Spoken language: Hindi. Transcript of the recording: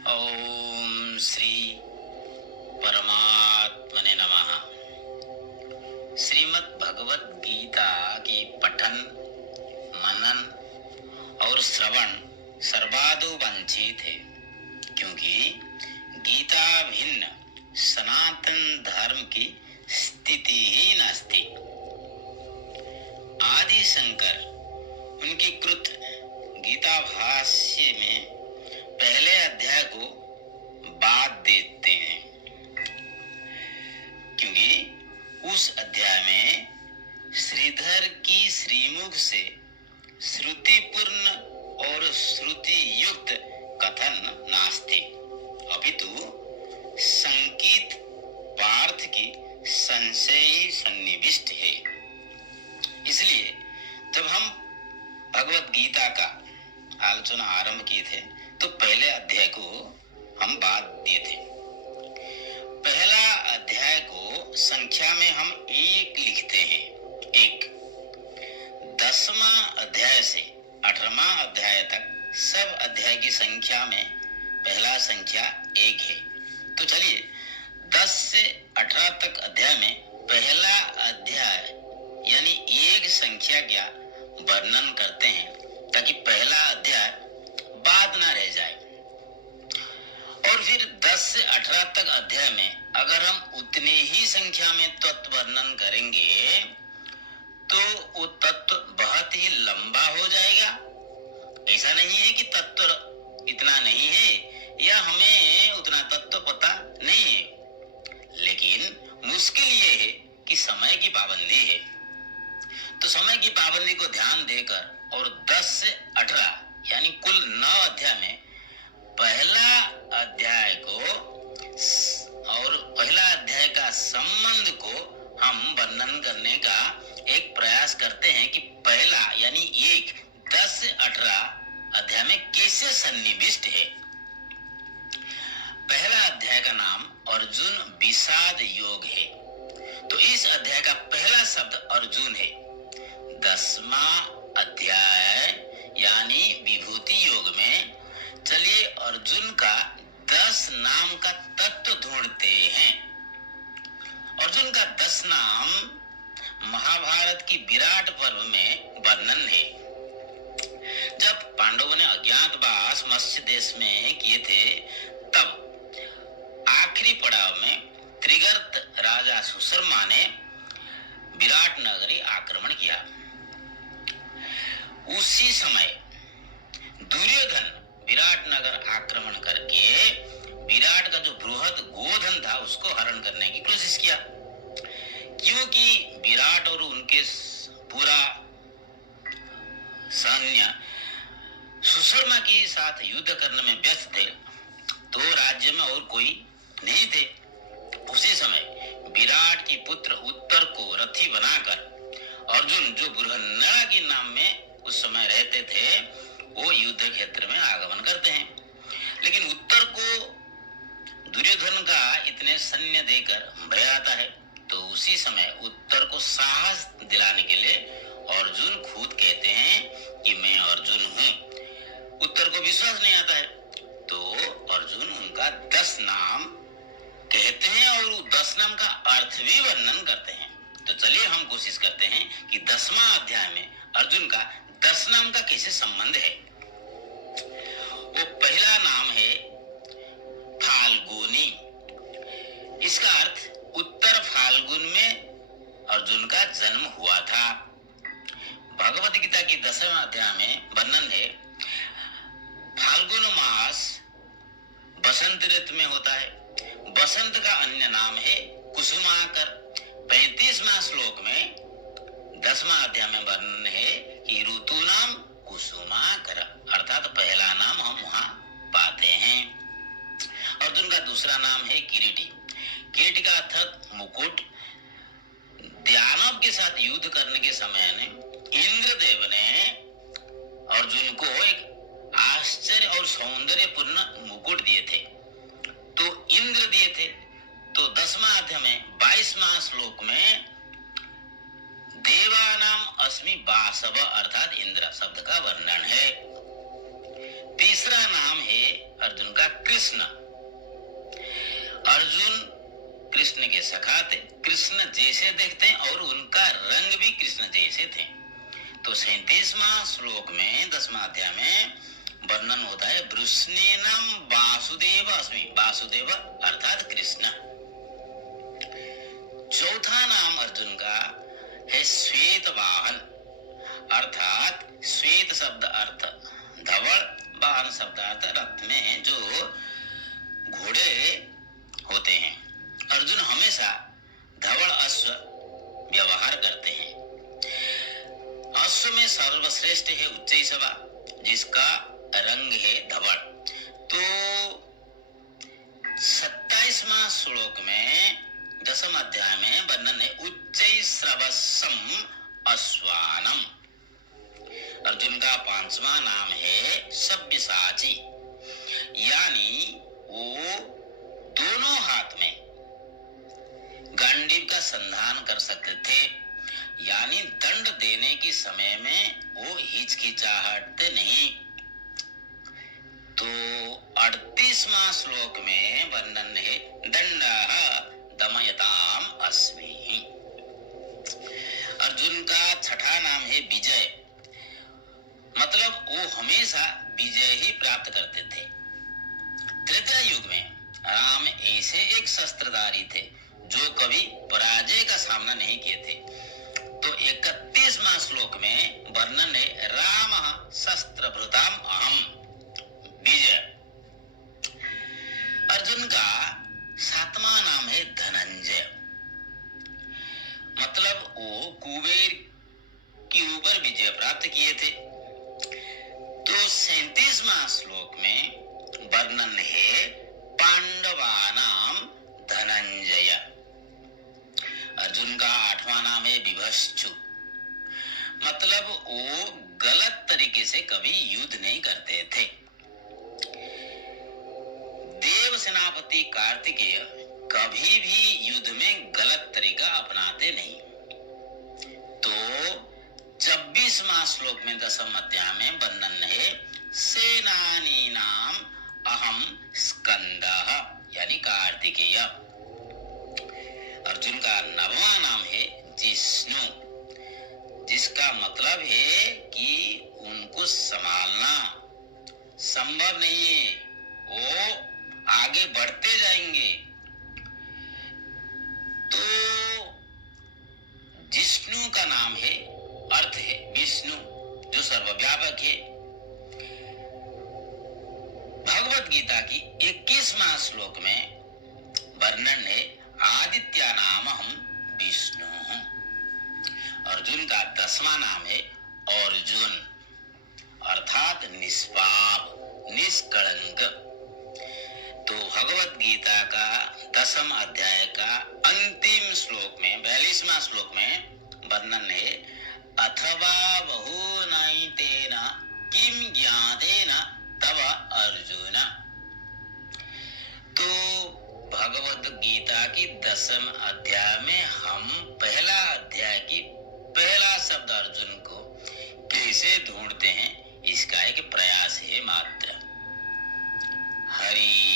ओम श्री परमात्मने नमः। श्रीमद् भगवत गीता की पठन, मनन और श्रवण सर्वादो वांछित है, क्योंकि गीता भिन्न सनातन धर्म की स्थिति ही नास्ति। आदि शंकर उनकी कृत गीता भाष्य में पहले अध्याय को बात देते हैं, क्योंकि उस अध्याय में श्रीधर की श्रीमुख से श्रुतिपूर्ण और श्रुति युक्त कथन नास्ति, अपितु संकित पार्थ की संशय सन्निविष्ट है। इसलिए जब हम भगवत गीता का आलोचना आरंभ किए थे तो पहले अध्याय को हम बात दिए थे। पहला अध्याय को संख्या में हम एक लिखते हैं, एक। 10वां अध्याय से 18वां अध्याय तक सब अध्याय की संख्या में पहला संख्या एक है। तो चलिए 10 से 18 तक अध्याय में पहला अध्याय यानी एक संख्या का वर्णन करते हैं, ताकि पहला अध्याय बात ना रह जाए। और फिर 10 से 18 तक अध्याय में अगर हम उतने ही संख्या में तत्व वर्णन करेंगे तो वो तत्व बहुत ही लंबा हो जाएगा। ऐसा नहीं है कि तत्व इतना नहीं है या हमें उतना तत्व पता नहीं है, लेकिन मुश्किल ये है कि समय की पाबंदी है। तो समय की पाबंदी को ध्यान देकर और 10 से 18 यानी कुल 9 अध्याय में पहला अध्याय को और पहला अध्याय का संबंध को हम वर्णन करने का एक प्रयास करते हैं कि पहला यानी एक 10 से 18 अध्याय में कैसे सन्निविष्ट है। पहला अध्याय का नाम अर्जुन विषाद योग है, तो इस अध्याय का पहला शब्द अर्जुन है। 10वां अध्याय यानी विभूति योग में चलिए अर्जुन का 10 नाम का तत्व ढूंढते हैं। अर्जुन का 10 नाम महाभारत की विराट पर्व में वर्णन है। जब पांडवों ने अज्ञातवास मत्स्य देश में किए थे, तब आखिरी पड़ाव में त्रिगर्त राजा सुशर्मा ने विराट नगरी आक्रमण किया। उसी समय दुर्योधन विराट नगर आक्रमण करके विराट का जो बृहद गोधन था उसको हरण करने की कोशिश किया, क्योंकि विराट और उनके पूरा सैन्य सुशर्मा के साथ युद्ध करने में व्यस्त थे, तो राज्य में और कोई नहीं थे। उसी समय विराट की पुत्र उत्तर को रथी बनाकर अर्जुन, जो बृहन्नला के नाम में उस समय रहते थे, वो युद्ध क्षेत्र में आगमन करते हैं। लेकिन उत्तर को दुर्योधन का इतने सैन्य देकर भय आता है, तो उसी समय उत्तर को साहस दिलाने के लिए अर्जुन खुद कहते हैं कि मैं अर्जुन हूँ। उत्तर को विश्वास नहीं आता है, तो अर्जुन उनका 10 नाम कहते हैं और 10 नाम का अर्थ भी वर्णन करते हैं। तो चलिए हम कोशिश करते हैं कि 10वां अध्याय में अर्जुन का 10 नाम का कैसे संबंध है। वो पहला नाम है फाल्गुनी। इसका अर्थ उत्तर फाल्गुन में अर्जुन का जन्म हुआ था। भगवत गीता की 10वें अध्याय में वर्णन है, फाल्गुन मास बसंत ऋतु में होता है। बसंत का अन्य नाम है कुसुमाकर। 35वां श्लोक में 10वां अध्याय में वर्णन है कि ऋतु नाम कुसुमाकर, अर्थात पहला नाम हम वहां पाते हैं। अर्जुन का दूसरा नाम है किरीटी। किरीटी का अर्थ मुकुट। दानव के साथ युद्ध करने के समय ने इंद्रदेव ने अर्जुन को एक आश्चर्य और सौंदर्यपूर्ण मुकुट दिए थे, तो इंद्र दिए थे। तो 10वां अध्याय में 22वां श्लोक में देवानाम अस्मि वासव अर्थात इंद्र शब्द का वर्णन है। तीसरा नाम है अर्जुन का कृष्ण। कृष्ण, अर्जुन कृष्ण के सखा थे, कृष्ण जैसे देखते हैं और उनका रंग भी कृष्ण जैसे थे। तो 37वां श्लोक में 10वां अध्याय में वर्णन होता है वृष्णेनम वासुदेव अस्मि, वासुदेव अर्थात कृष्ण। चौथा नाम अर्जुन का है श्वेत वाहन, अर्थात श्वेत शब्द अर्थ धवल, वाहन शब्द अर्थ रथ में जो घोड़े होते हैं। अर्जुन हमेशा धवल अश्व व्यवहार करते हैं। अश्व में सर्वश्रेष्ठ है उच्चैःसवा, जिसका रंग है धवल। तो 27वां श्लोक में 10वें अध्याय में वर्णन है उच्चैःश्रवसम अश्वानम। अर्जुन का 5वां नाम है सव्यसाची, यानी वो दोनों हाथ में गांडीव का संधान कर सकते थे, यानी दंड देने के समय में वो हिचकिचाहट नहीं। तो 38वां श्लोक में वर्णन है दंडः दमयताम अस्मि। अर्जुन का 6ठा नाम है विजय, मतलब वो हमेशा विजय ही प्राप्त करते थे। त्रेता युग में राम ऐसे एक शस्त्रधारी थे जो कभी पराजय का सामना नहीं किए थे। तो 31वां श्लोक में वर्णन है राम शस्त्रभृताम अहम विजय। अर्जुन का 7वां नाम है धनंजय, मतलब वो कुबेर के ऊपर विजय प्राप्त किए थे। तो 37वां श्लोक में वर्णन है पांडवानाम धनंजय। अर्जुन का 8वां नाम है विभश्चु, मतलब वो गलत तरीके से कभी युद्ध नहीं करते थे। देव सेनापति कार्तिकेय कभी भी युद्ध में गलत तरीका अपनाते नहीं। तो 26वां श्लोक में 10वें अध्याय में वर्णन है सेनानी नाम अहम स्कंदः, यानी कार्तिकेय। अर्जुन का 9वां नाम है जिष्णु, जिसका मतलब है कि उनको संभालना संभव नहीं है, वो आगे बढ़ते जाएंगे। तो जिष्णु का नाम है, अर्थ है विष्णु जो सर्वव्यापक है। भगवत गीता की 21वां श्लोक में वर्णन है आदित्य नाम हम विष्णु हूं। अर्जुन का 10वां नाम है अर्जुन, अर्थात निष्पाप निष्कलंक। तो भगवत गीता का 10वां अध्याय का अंतिम श्लोक में 42वां श्लोक में वर्णन है अथवा बहुनैतेन किम ज्ञातेन तव अर्जुन। तो भगवत गीता की 10वें अध्याय में हम पहला अध्याय की पहला शब्द अर्जुन को कैसे ढूंढते हैं, इसका एक प्रयास है मात्र। हरि